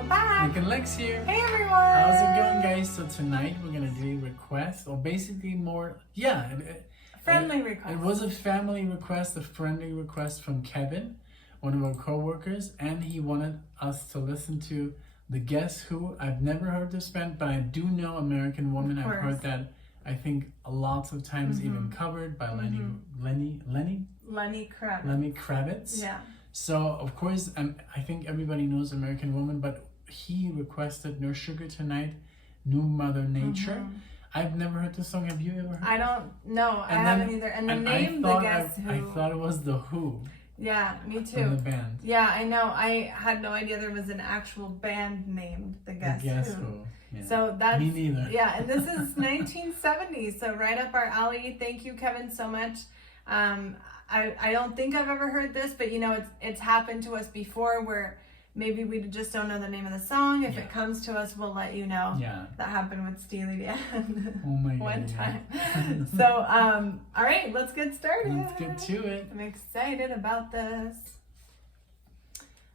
Welcome back. Nick and Lex here. Hey everyone. How's it going, guys? So tonight we're gonna do a request, or basically Friendly request. It was a family request, a friendly request from Kevin, one of our co-workers, and he wanted us to listen to the Guess Who. I've never heard this band, but I do know American Woman. I've heard that, I think, lots of times, even covered by Lenny Kravitz. Yeah. So of course, I think everybody knows American Woman, but he requested No Sugar Tonight, New Mother Nature. I've never heard this song. Have you ever heard? I don't know. I haven't either. And the name, the Guess Who. I thought it was the Who. Yeah, me too. From the band. Yeah, I know. I had no idea there was an actual band named the Guess Who. Yeah. So that's me neither. Yeah, and this is 1970, so right up our alley. Thank you, Kevin, so much. I don't think I've ever heard this, but you know, it's happened to us before where maybe we just don't know the name of the song. If it comes to us, we'll let you know. Yeah. That happened with Steely Dan. Oh my God. One time. So, all right, let's get started. Let's get to it. I'm excited about this.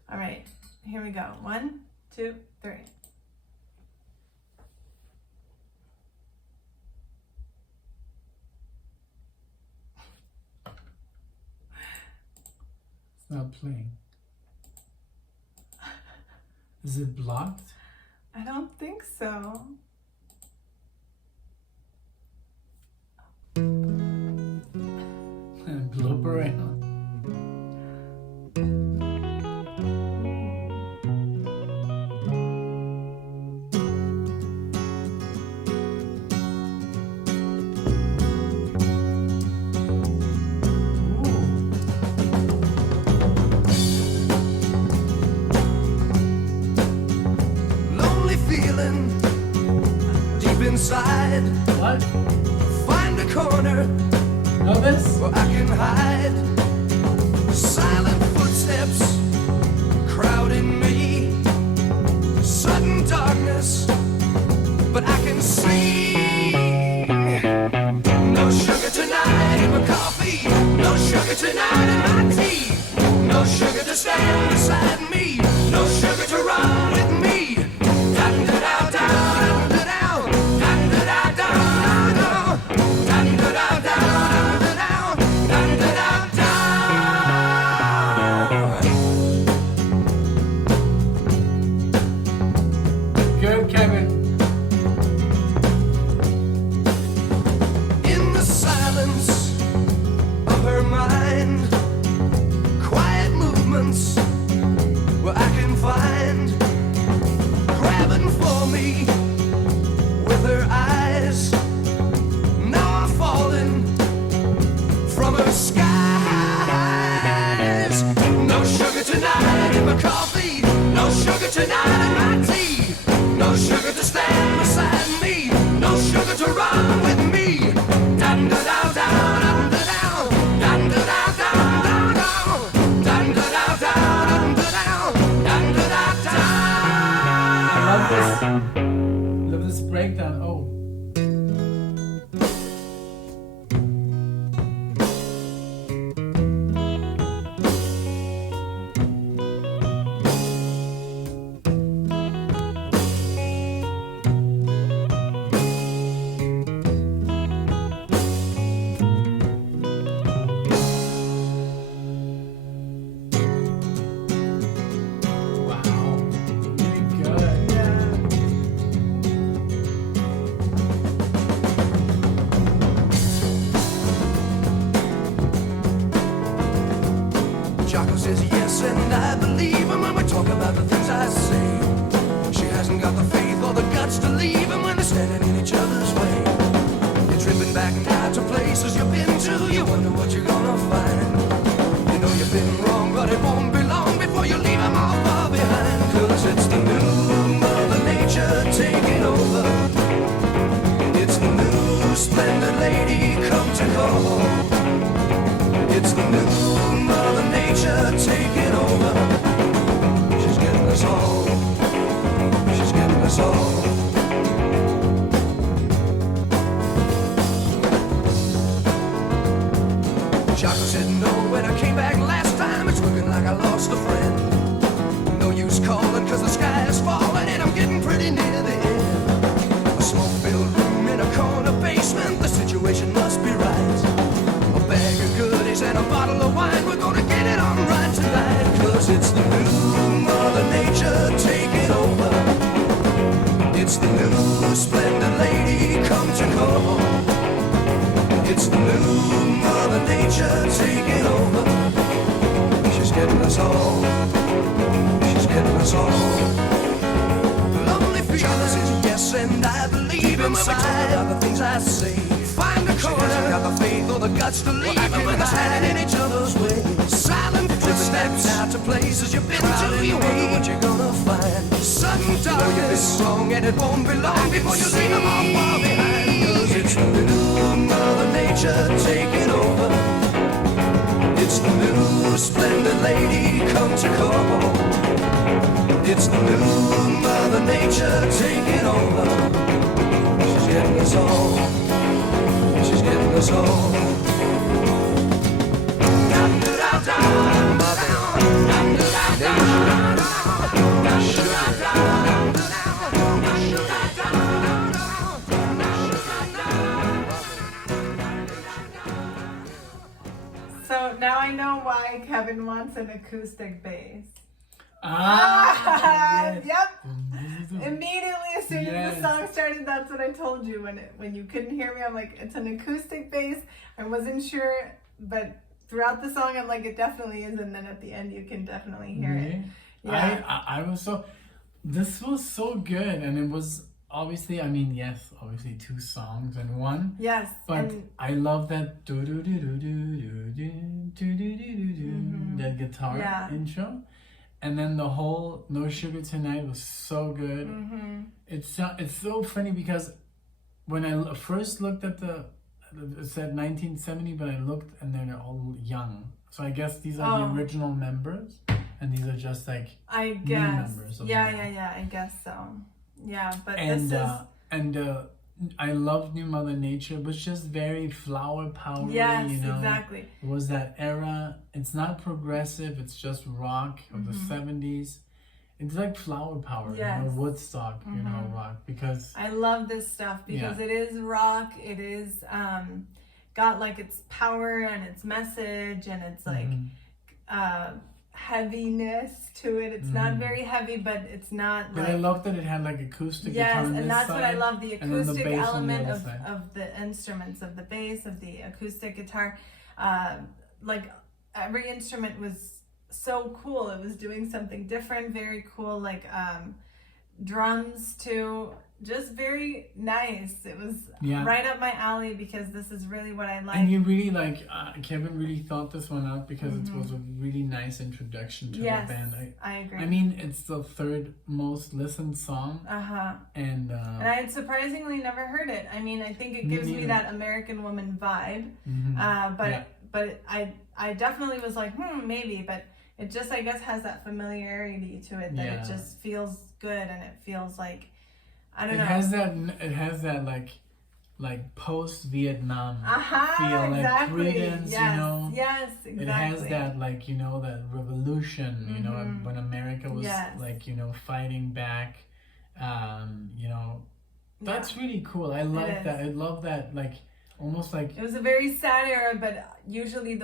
All right, here we go. 1, 2, 3. It's not playing. Is it blocked? I don't think so. Blooper around. Inside, what? Find a corner where I can hide. Silent footsteps crowding me. Sudden darkness, but I can see. No sugar tonight in my coffee. No sugar tonight in my tea. No sugar to stand beside me. No sugar to run with me. Down, down, down, down. Good, Kevin. In the silence of her mind, quiet movements where I can find, grabbing for me with her eyes. Now I'm falling from her skies. No sugar tonight in my coffee. No sugar tonight in my tea. No sugar to stand beside me. No sugar to run with me. Dun da da da dun da down. Dun da da da da down. Dun da da da dun da down. Dun da da da. I love this breakdown. Oh. Jocko says yes, and I believe him when we talk about the things I say. She hasn't got the faith or the guts to leave him when they're standing in each other's way. You're tripping back now to places you've been to. You wonder what you're gonna find. You know you've been wrong, but it won't be long before you leave them all far behind. 'Cause it's the new Mother Nature taking over. It's the new splendid lady come to call. It's the new Mother Nature taking over. She's getting us all. She's getting us all. Jocko said no when I came back last time. It's looking like I lost a friend. No use is calling, cause the sky is falling and I'm getting pretty near the end. A smoke-filled room in a corner basement, the situation must be right. A bag of goodies and a bottle of wine, we're gonna get it on right tonight. Cause it's the new Mother Nature taking over. It's the new splendid lady come to call. It's the new Mother Nature taking over. She's getting us all. She's getting us all. Lonely feelings is yes, and I believe inside of the things I say. Find a corner, she got the faith or the guts to leave it with us standing in each other's way. Silent footsteps out to places you've been to. You wonder what you're gonna find. Sudden darkness, wrong, and it won't be long before you leave them all far behind. Cause it's the new Mother Nature taking over. It's the new splendid lady come to call. It's the new Mother Nature taking over. She's getting us all. She's getting us all. So now I know why Kevin wants an acoustic bass. Yes. Yep. Immediately, as soon as Yes. the song started, that's what I told you. When you couldn't hear me, I'm like, it's an acoustic bass. I wasn't sure, but throughout the song, I'm like, it definitely is. And then at the end, you can definitely hear it. Yeah. I was so. This was so good, and it was obviously. I mean, yes, obviously 2 songs in one. Yes. But and I love that do do do do do do do do do do do that guitar intro, and then the whole "No Sugar Tonight" was so good. It's so funny because when I first looked at it said 1970, but I looked and they're all young. So I guess these are the original members, and these are just like I new guess. members. Of Yeah. I guess so. Yeah, but and this is. and I love New Mother Nature. It was just very flower powery. Yes, you know? exactly. It was that era. It's not progressive. It's just rock of the 70s. It's like flower power, Yes. you know, Woodstock, you know, rock. Because I love this stuff because it is rock. It is got like its power and its message, and it's like heaviness to it. It's not very heavy, but it's not but like. I love that it had like acoustic guitar on Yes, this and that's side, what I love, the and then the acoustic bass on the element other side. of the instruments, of the bass, of the acoustic guitar. Like every instrument was so cool. It was doing something different, very cool, like drums too. Just very nice. It was right up my alley because this is really what I like. And you really like, Kevin really thought this one out because it was a really nice introduction to the band. I agree. I mean, it's the 3rd most listened song. And I had surprisingly never heard it. I mean, I think it gives me that American Woman vibe. But I definitely was like, maybe. But it just, I guess, has that familiarity to it that it just feels good, and it feels like, I don't know. It has that like post-Vietnam feel, like exactly. Creedence, Yes. you know. Yes, exactly. It has that, like, you know, that revolution, you know, when America was like, you know, fighting back. You know, that's really cool. I love that. I love that, like, almost like it was a very sad era, but usually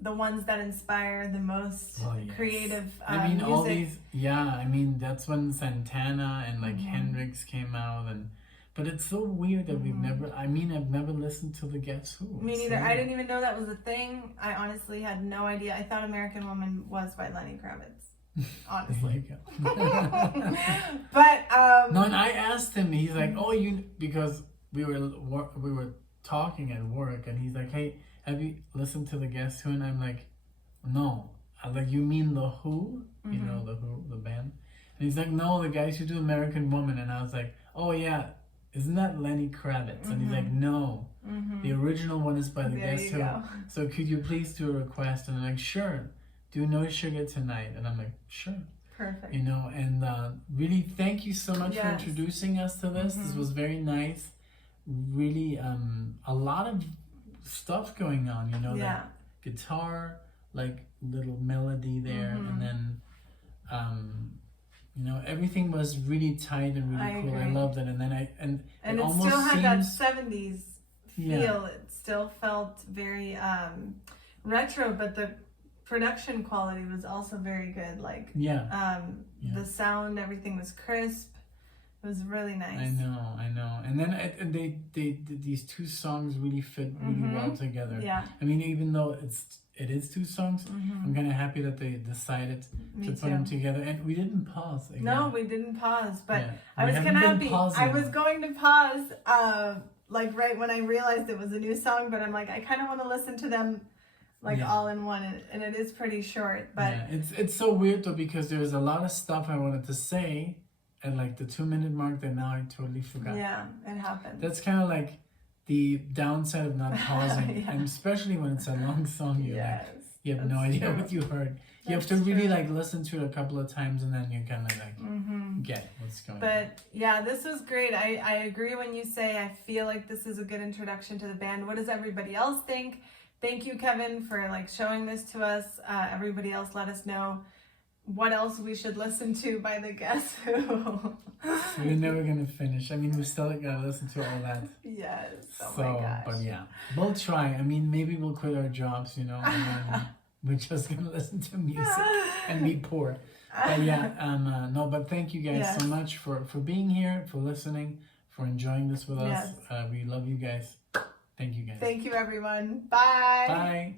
the ones that inspire the most creative I mean, music. all these, I mean, that's when Santana and like Hendrix came out, but it's so weird that I've never listened to the Guess Who. Me neither. I didn't even know that was a thing. I honestly had no idea. I thought American Woman was by Lenny Kravitz. Honestly. But no, and I asked him, he's like, because we were talking at work, and he's like, hey, have you listened to the Guess Who? And I'm like, no. I'm like, you mean the Who? You know, the Who, the band? And he's like, no, the guys who do American Woman. And I was like, oh yeah, isn't that Lenny Kravitz? And he's like, no, the original one is by the Guess Who. So could you please do a request? And I'm like, sure, do No Sugar Tonight. And I'm like, sure. Perfect. You know, and really thank you so much for introducing us to this. This was very nice. Really, a lot of stuff going on, you know, that guitar, like little melody there, and then You know, everything was really tight and really I cool. I agree. loved it. And then And it it almost still had that seems 70s feel. It still felt very retro, but the production quality was also very good. Like, yeah. the sound, everything was crisp. It was really nice. I know. And then and they these two songs really fit really well together. Yeah. I mean, even though it is two songs, Mm-hmm. I'm kind of happy that they decided to put them together. And we didn't pause again. No, we didn't pause, but Yeah. I We was haven't kind of been happy. pausing. I was going to pause, like right when I realized it was a new song, but I'm like, I kind of want to listen to them like all in one, and it is pretty short. But yeah, it's so weird though, because there's a lot of stuff I wanted to say at like the 2-minute mark that now I totally forgot. yeah, it happened. That's kind of like the downside of not pausing, Yeah. and especially when it's a long song. Yes, You have no that's idea true. what you heard. You have That's to really true. like listen to it a couple of times, and then you kind of like get what's going on. But yeah, this was great. I agree when you say I feel like this is a good introduction to the band. What does everybody else think? Thank you, Kevin, for like showing this to us. Everybody else, let us know what else we should listen to by the Guess Who. We're never gonna finish. I mean, we still gotta listen to all that. Yes. Oh So, my gosh. but yeah, we'll try. I mean, maybe we'll quit our jobs, you know, and then we're just gonna listen to music and be poor. But yeah, no, but thank you guys so much for being here, for listening, for enjoying this with us. We love you guys. Thank you guys. Thank you, everyone. Bye. Bye.